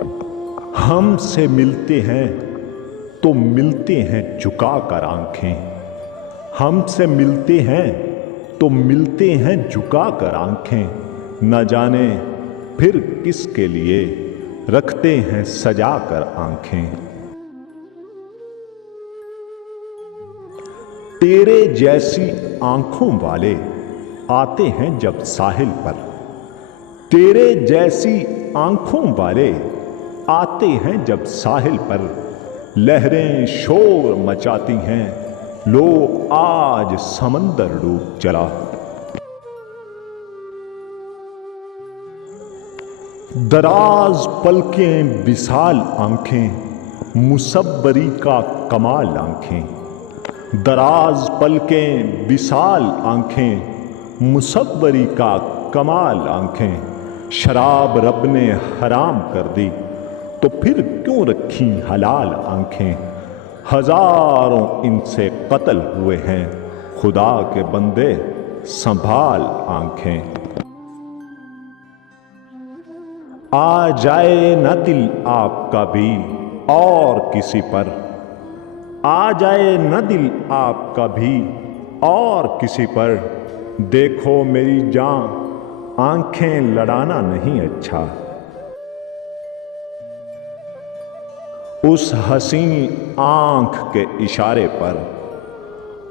हमसे मिलते हैं तो मिलते हैं झुकाकर आंखें। हमसे मिलते हैं तो मिलते हैं झुकाकर आंखें। न जाने फिर किसके लिए रखते हैं सजाकर आंखें। तेरे जैसी आंखों वाले आते हैं जब साहिल पर। तेरे जैसी आंखों वाले आते हैं जब साहिल पर। लहरें शोर मचाती हैं, लो आज समंदर डूब चला। दराज पलकें विशाल आंखें, मुसब्बरी का कमाल आंखें। दराज पलकें विशाल आंखें, मुसब्बरी का कमाल आंखें। शराब रब ने हराम कर दी तो फिर क्यों रखी हलाल आंखें। हजारों इनसे कत्ल हुए हैं, खुदा के बंदे संभाल आंखें। आ जाए न दिल आपका भी और किसी पर। आ जाए न दिल आपका भी और किसी पर। देखो मेरी जान, आंखें लड़ाना नहीं अच्छा। उस हसी आंख के इशारे पर,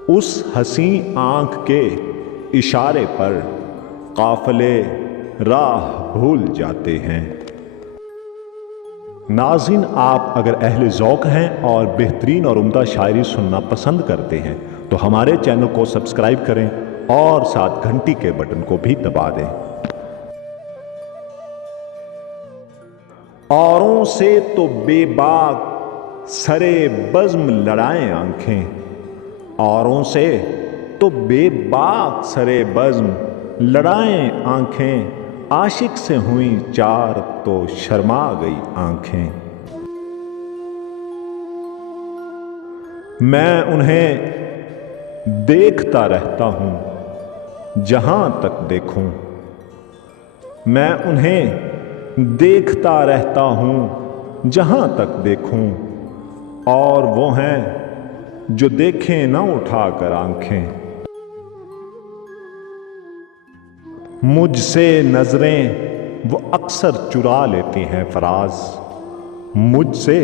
उस हसी आंख के इशारे पर काफले राह भूल जाते हैं। नाज़रीन, आप अगर अहले ज़ौक़ हैं और बेहतरीन और उम्दा शायरी सुनना पसंद करते हैं तो हमारे चैनल को सब्सक्राइब करें और साथ घंटी के बटन को भी दबा दें। औरों से तो बेबाक सरे बज़्म लड़ाएं आंखें। औरों से तो बेबाक सरे बज़्म लड़ाएं आंखें। आशिक से हुई चार तो शर्मा गई आंखें। मैं उन्हें देखता रहता हूं जहां तक देखूं। मैं उन्हें देखता रहता हूं जहां तक देखूं। और वो हैं जो देखें ना उठाकर आंखें। मुझसे नजरें वो अक्सर चुरा लेती हैं फराज। मुझसे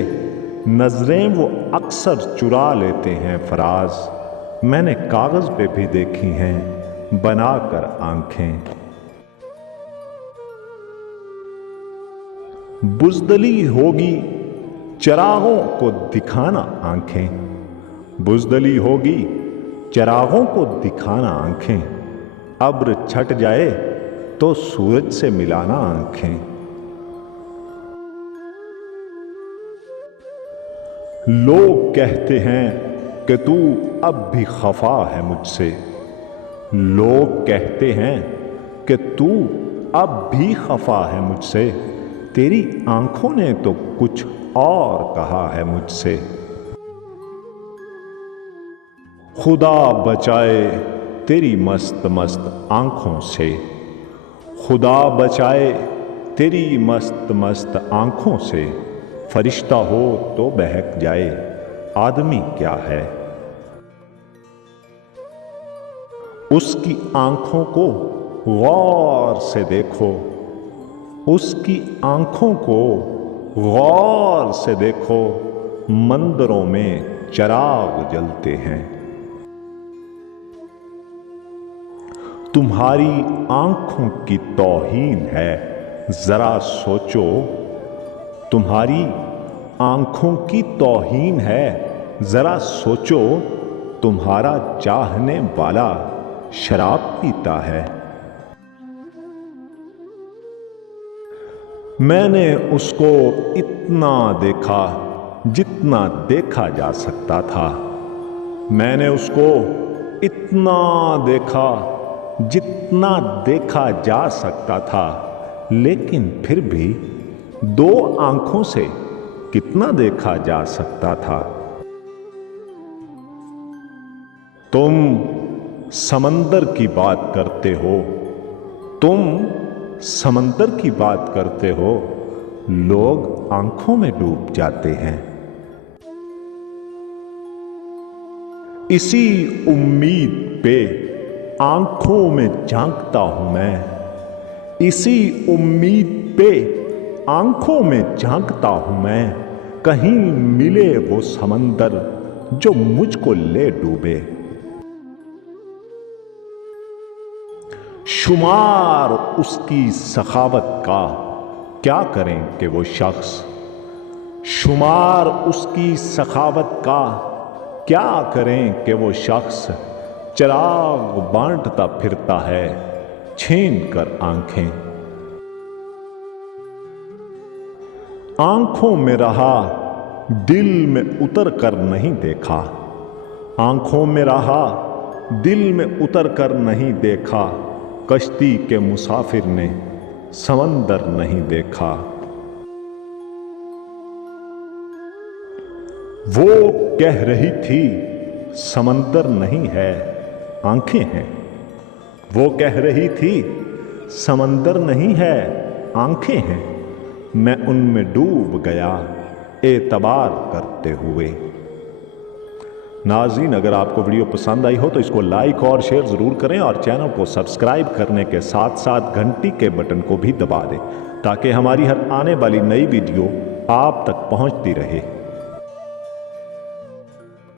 नजरें वो अक्सर चुरा लेते हैं फराज। मैंने कागज पे भी देखी हैं बनाकर आंखें। बुज़दली होगी चिरागों को दिखाना आंखें। बुज़दली होगी चिरागों को दिखाना आंखें। अब्र छट जाए तो सूरज से मिलाना आंखें। लोग कहते हैं कि तू अब भी खफा है मुझसे। लोग कहते हैं कि तू अब भी खफा है मुझसे। तेरी आंखों ने तो कुछ और कहा है मुझसे। खुदा बचाए तेरी मस्त मस्त आंखों से। खुदा बचाए तेरी मस्त मस्त आंखों से। फरिश्ता हो तो बहक जाए, आदमी क्या है। उसकी आंखों को गौर से देखो। उसकी आंखों को गौर से देखो। मंदिरों में चिराग जलते हैं। तुम्हारी आंखों की तौहीन है, जरा सोचो। तुम्हारी आंखों की तौहीन है, जरा सोचो। तुम्हारा चाहने वाला शराब पीता है। मैंने उसको इतना देखा जितना देखा जा सकता था। मैंने उसको इतना देखा जितना देखा जा सकता था। लेकिन फिर भी दो आंखों से कितना देखा जा सकता था। तुम समंदर की बात करते हो। तुम समंदर की बात करते हो। लोग आंखों में डूब जाते हैं। इसी उम्मीद पे आंखों में झांकता हूं मैं, इसी उम्मीद पे आंखों में झांकता हूं मैं, कहीं मिले वो समंदर जो मुझको ले डूबे। शुमार उसकी सखावत का क्या करें कि वो शख्स, शुमार उसकी सखावत का क्या करें कि वो शख्स, चिराग बांटता फिरता है छीन कर आंखें। आंखों में रहा दिल में उतर कर नहीं देखा, आंखों में रहा दिल में उतर कर नहीं देखा, कश्ती के मुसाफिर ने समंदर नहीं देखा। वो कह रही थी समंदर नहीं है आंखें हैं, वो कह रही थी समंदर नहीं है आंखें हैं, मैं उनमें डूब गया एतबार करते हुए। नाज़रीन, अगर आपको वीडियो पसंद आई हो तो इसको लाइक और शेयर ज़रूर करें और चैनल को सब्सक्राइब करने के साथ साथ घंटी के बटन को भी दबा दें ताकि हमारी हर आने वाली नई वीडियो आप तक पहुंचती रहे।